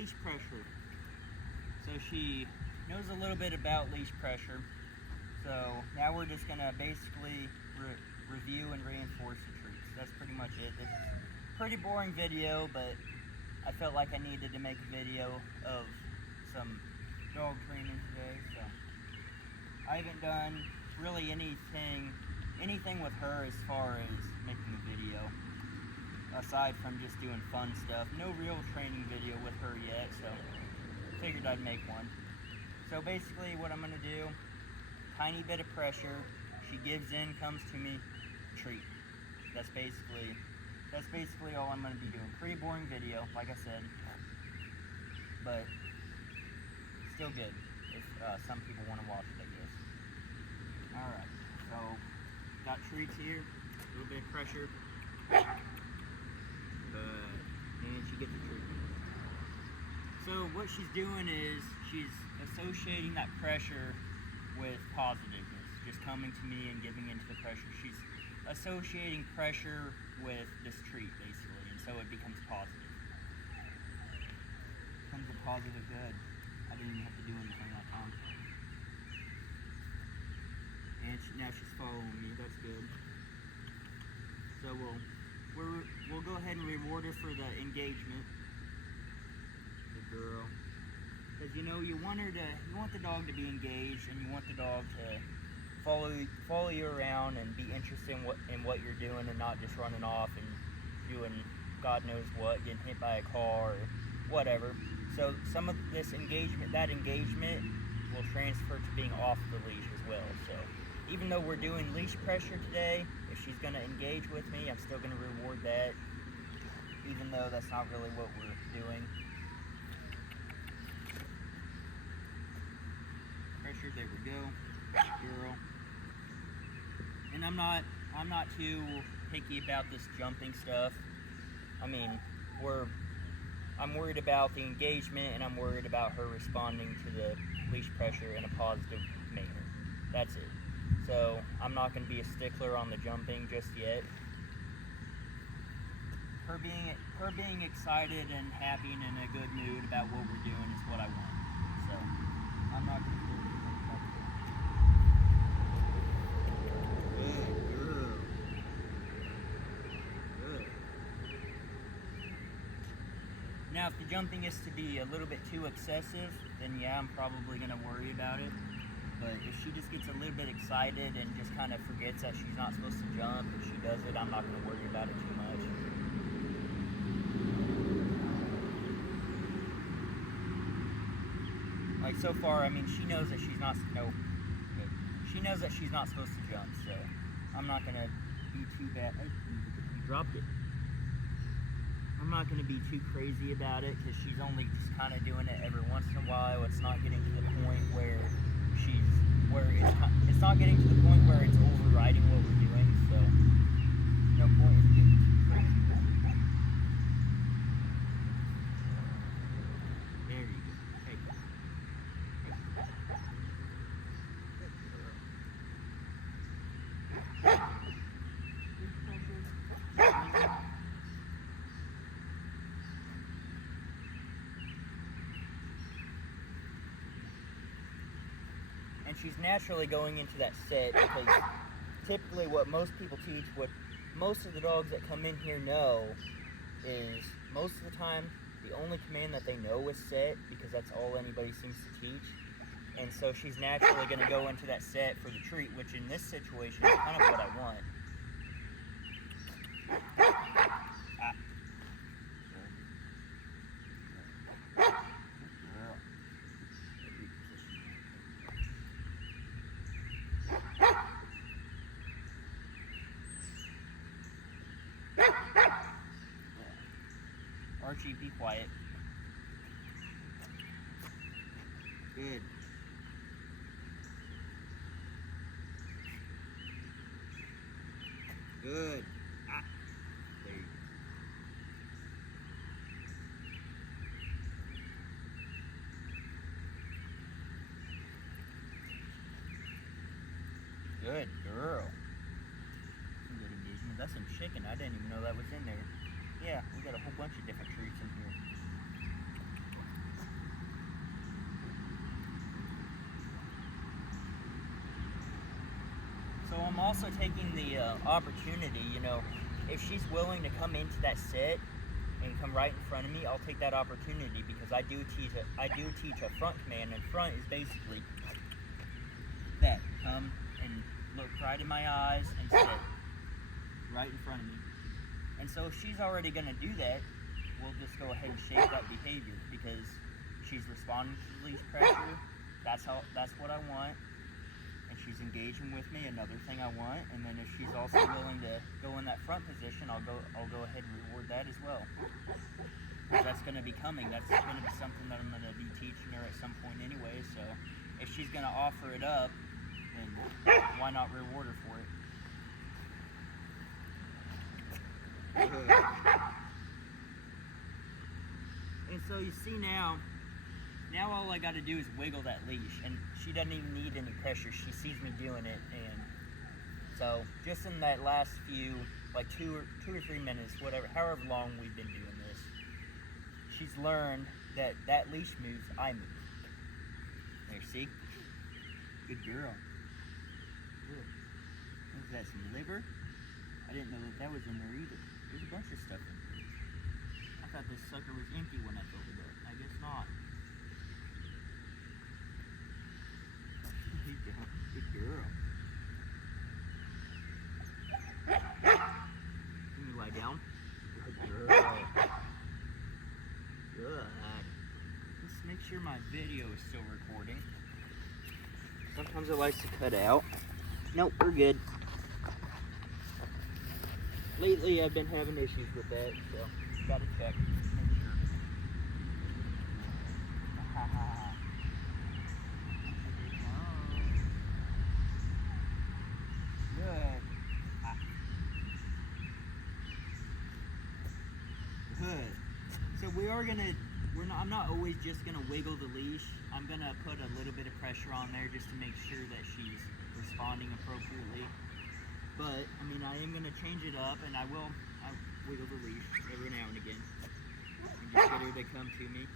leash pressure. So she knows a little bit about leash pressure. So now we're just gonna basically review and reinforce the treats. That's pretty much it. It's a pretty boring video, but I felt like I needed to make a video of some dog training today. So I haven't done really anything with her as far as making a video, aside from just doing fun stuff. No real training video with her yet, so figured I'd make one. So basically what I'm gonna do, tiny bit of pressure, she gives in, comes to me, treat. That's basically all I'm gonna be doing. Pretty boring video, like I said, but still good if some people want to watch it, I guess. Alright, so got treats here, a little bit of pressure, and she gets a treat. So what she's doing is she's associating that pressure with positiveness, just coming to me and giving into the pressure. She's associating pressure with this treat, basically, and so it becomes positive. Becomes a positive good. I didn't even have to do anything that time. And now she's following me. That's good. So we'll go ahead and reward her for the engagement. Good girl. Because you want the dog to be engaged, and you want the dog to follow you around and be interested in what you're doing, and not just running off and doing God knows what, getting hit by a car or whatever. So some of that engagement will transfer to being off the leash as well. So even though we're doing leash pressure today, if she's going to engage with me, I'm still going to reward that, even though that's not really what we're doing. Pressure, there we go. Girl. And I'm not too picky about this jumping stuff. I mean, I'm worried about the engagement, and I'm worried about her responding to the leash pressure in a positive manner. That's it. So I'm not going to be a stickler on the jumping just yet. Her being excited and happy and in a good mood about what we're doing is what I want. So I'm not going to do anything about that. Good girl. Good. Now, if the jumping is to be a little bit too excessive, then yeah, I'm probably going to worry about it. But if she just gets a little bit excited and just kind of forgets that she's not supposed to jump, if she does it, I'm not going to worry about it too much. Like so far, I mean, she knows that she's not supposed to jump, so I'm not going to be too bad. You dropped it. I'm not going to be too crazy about it, because she's only just kind of doing it every once in a while. It's not getting to the point where it's not getting to the point where it's overriding what we're doing, so no point in getting too crazy with it. There you go. Take that. And she's naturally going into that set, because typically what most people teach, what most of the dogs that come in here know, is most of the time the only command that they know is set, because that's all anybody seems to teach. And so she's naturally going to go into that set for the treat, which in this situation is kind of what I want. Archie, be quiet. Good. Good. Ah. There you go. Good girl. Good engagement. That's some chicken. I didn't even know that was in there. Yeah, we got a whole bunch of different treats in here. I'm also taking the opportunity, you know, if she's willing to come into that sit and come right in front of me, I'll take that opportunity because I do teach a front command, and front is basically that. Come and look right in my eyes and sit right in front of me. And so if she's already going to do that, we'll just go ahead and shape that behavior because she's responding to the leash pressure. That's what I want. And she's engaging with me, another thing I want. And then if she's also willing to go in that front position, I'll go ahead and reward that as well. Because that's going to be coming. That's going to be something that I'm going to be teaching her at some point anyway. So if she's going to offer it up, then why not reward her for it? And so you see now all I got to do is wiggle that leash, and she doesn't even need any pressure. She sees me doing it, and so just in that last few, like two or 3 minutes, however long we've been doing this, she's learned that leash moves, I move. There, see? Good girl. Good. What is that, some liver? I didn't know that was in there either. There's a bunch of stuff in there. I thought this sucker was empty when I filled it up. I guess not. Good girl. Can you lie down? Good girl. Good. Let's make sure my video is still recording. Sometimes it likes to cut out. Nope, we're good. Lately, I've been having issues with that, so gotta check. Make sure. Good. Good. So I'm not always just gonna wiggle the leash. I'm gonna put a little bit of pressure on there just to make sure that she's responding appropriately. But, I mean, I am going to change it up, and I wiggle the leash every now and again. And just get her to come to me.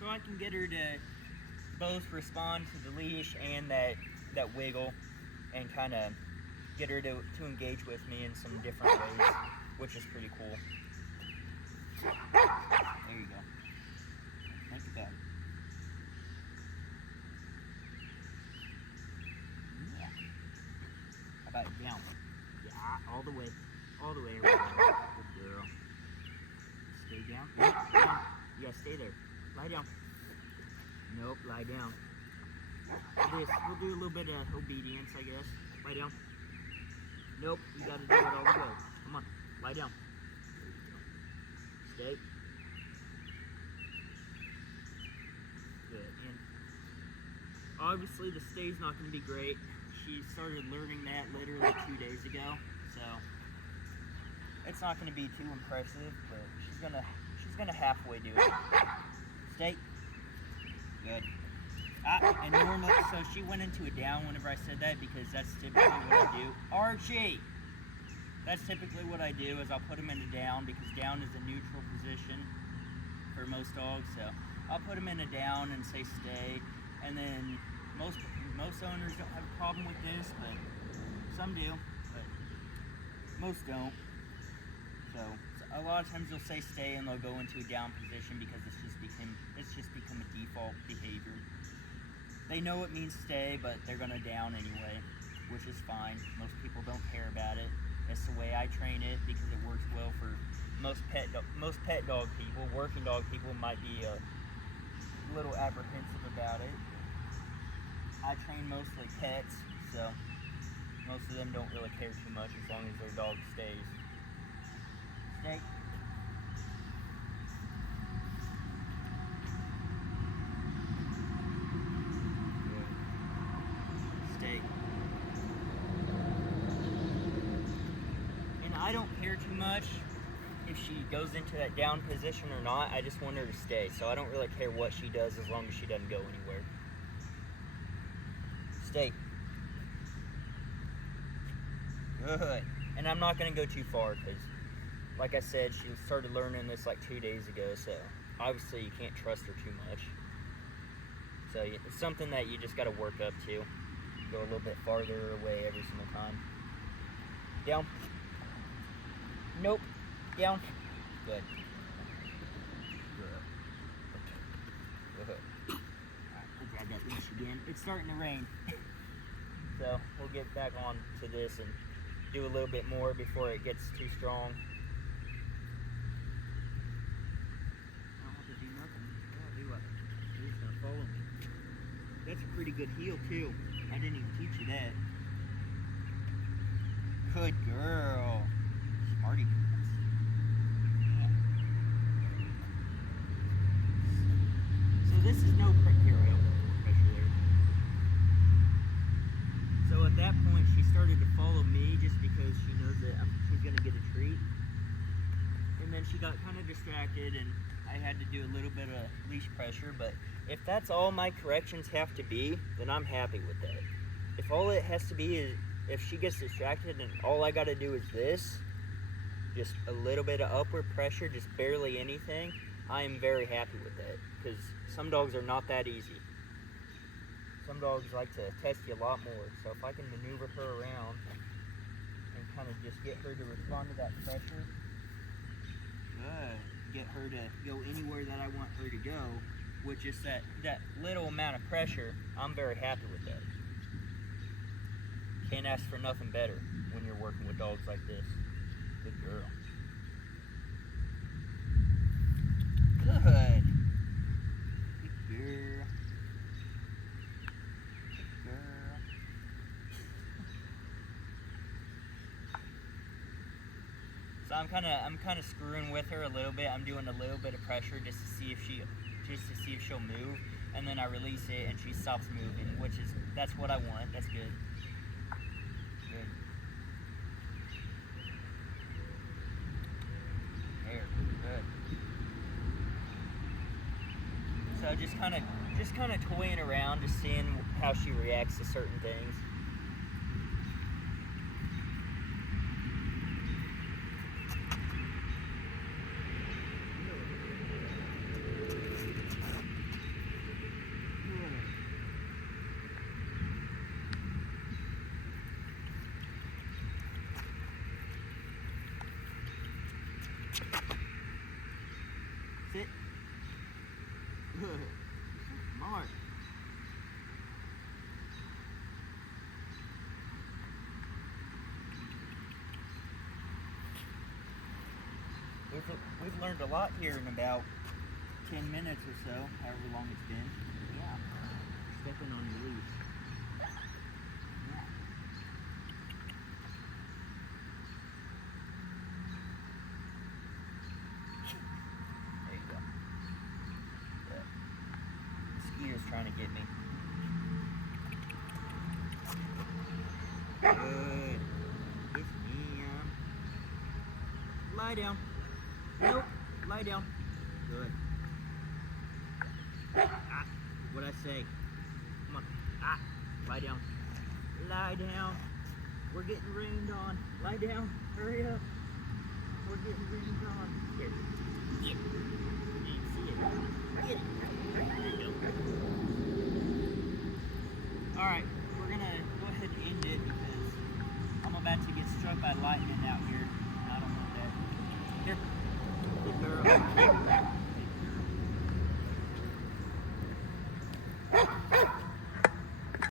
So I can get her to both respond to the leash and that wiggle, and kind of get her to engage with me in some different ways, which is pretty cool. There you go. Think about it. How about down? Yeah, all the way around. Good girl. Stay down. Nope, down. Yeah, stay there. Lie down. Nope, lie down. We'll do a little bit of obedience, I guess. Lie down. Nope, you gotta do it all the way. Come on, lie down. Stay. Good. And obviously the stay's not gonna be great. She started learning that literally 2 days ago, so it's not going to be too impressive, but she's gonna halfway do it. Stay. Good. And normally, so she went into a down whenever I said that because that's typically what I do. Archie! That's typically what I do is I'll put them in a down because down is a neutral position for most dogs, so I'll put them in a down and say stay, and then most owners don't have a problem with this, but some do, but most don't. So a lot of times they'll say stay and they'll go into a down position because it's just become a default behavior. They know it means stay, but they're gonna down anyway, which is fine. Most people don't care about it. It's the way I train it because it works well for most pet dog people. Working dog people might be a little apprehensive about it. I train mostly pets, so most of them don't really care too much as long as their dog stays. Stay. Stay. And I don't care too much if she goes into that down position or not. I just want her to stay, so I don't really care what she does as long as she doesn't go anywhere. Stay. Good. And I'm not going to go too far because, like I said, she started learning this like 2 days ago, so obviously you can't trust her too much. So it's something that you just got to work up to. Go a little bit farther away every single time. Down. Nope. Down. Good. Good. Alright, we'll grab that leash again. It's starting to rain. So we'll get back on to this and do a little bit more before it gets too strong. I don't have to do nothing. I'll do what? He's gonna follow me. That's a pretty good heel too. I didn't even teach you that. Good girl. Smarty pants. Yeah. So this is no pressure there. So at that point she started to follow me just because she knows that she's gonna get a treat. And then she got kind of distracted and I had to do a little bit of leash pressure, but if that's all my corrections have to be, then I'm happy with that. If all it has to be is if she gets distracted and all I gotta do is this, just a little bit of upward pressure, just barely anything, I am very happy with that, because some dogs are not that easy. Some dogs like to test you a lot more, so if I can maneuver her around and kind of just get her to respond to that pressure, good. Get her to go anywhere that I want her to go, with just that little amount of pressure, I'm very happy with that. Can't ask for nothing better when you're working with dogs like this. Good girl. Good. Good girl. Good girl. So I'm kind of screwing with her a little bit. I'm doing a little bit of pressure just to see if she'll move, and then I release it and she stops moving, that's what I want. That's good. Good. There. Good. So just kind of toying around, just seeing how she reacts to certain things. Sit. Good. Smart. We've learned a lot here in about 10 minutes or so, however long it's been. Yeah. Stepping on your leash. Yeah. There you go. Yeah. Mosquito's trying to get me. Good. Yes, ma'am. Lie down. Nope. Lie down. Good. Ah, what'd I say? Come on. Ah, lie down. Lie down. We're getting rained on. Lie down. Hurry up. We're getting rained on. Here. Get it. You didn't see it. Get it. There you go. Alright, we're gonna go ahead and end it because I'm about to get struck by lightning out here. I don't want that. Here. Good girl.